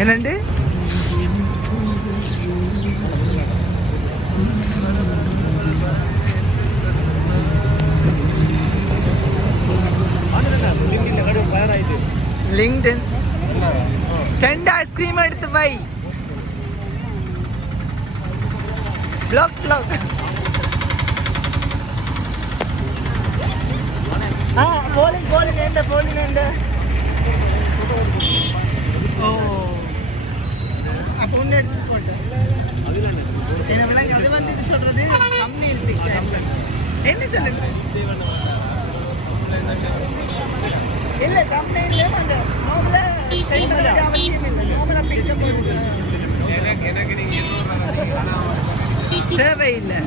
என்னண்டு LinkedIn 10 ice cream எடுத்து வை block polling எந்த ஓ அப்போ ஒன்று எடுத்து போட்டேன் என்ன விளங்க அது வந்து இது சொல்றது கம்மி என்ன சொல்லுங்க இல்லை கம்ப்ளைண்ட்ல அந்த நார்மலா அவசியம் இல்லை நார்மலா பிக்கப் தேவையில்லை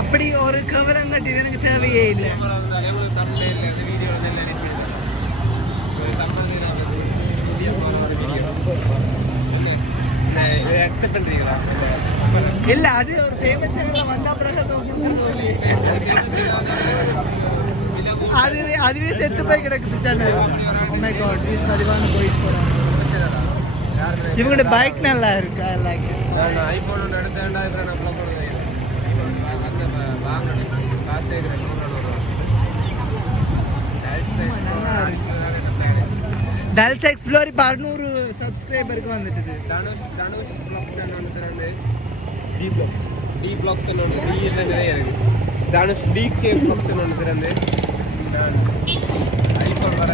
அப்படி ஒரு கவரம் கட்டி எனக்கு தேவையே இல்லை இல்ல அது ஒரு ஃபேமஸ் வந்த பிறகு அதுவே செத்து போய் கிடக்குது சேனல் இவங்களோட பைக் நல்லா இருக்கு ஐபோன் டல்ஸ் எக்ஸ்ப்ளோர் இப்போ 600 சப்ஸ்கிரைபருக்கு வந்துட்டுது டி பிளாக்ஸ் ஒன்று டி எல்லாம் நிறைய இருக்கு தனுஷ் டிகே பிளாக்ஸ் ஒன்று திறந்து ஐபோன் வர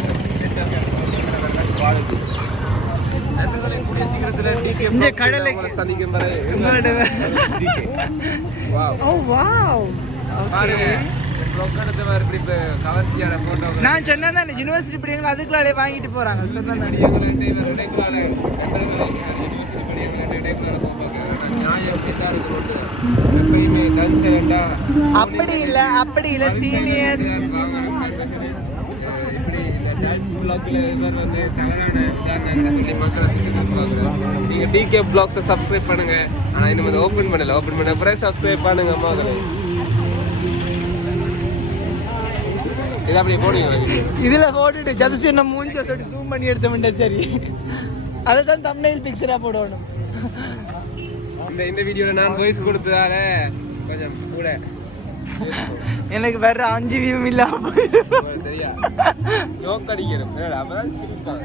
இந்த கடலை சந்திக்கும் வரை நான் சொன்னேன் தானே யூனிவர்சிட்டி படிக்கல அதுக்குள்ளாலே வாங்கிட்டு போறாங்க சொன்னேன் அப்படி இல்ல சீனியர்ஸ் நீங்க டிகே பிளாக்ஸை சப்ஸ்கிரைப் பண்ணுங்க ஆனா இன்னும் ஓபன் பண்ணல ஓபன் பண்ண அப்புறம் சப்ஸ்கிரைப் பண்ணுங்க அம்மா இதுல போட்டுட்டு ஜதுசி என்ன மூஞ்சி சொல்லி ஜூம் பண்ணி எடுத்தோம்டா சரி அதுதான் தம்ப்நெயில் பிக்சரா போடணும் இந்த வீடியோல நான் வாய்ஸ் கொடுத்ததால கொஞ்சம் கூட எனக்கு வேற 5 வியூ இல்லாம சரியா ஜோக் அடிக்கிறேன் அப்பதான் சிரிப்பாங்க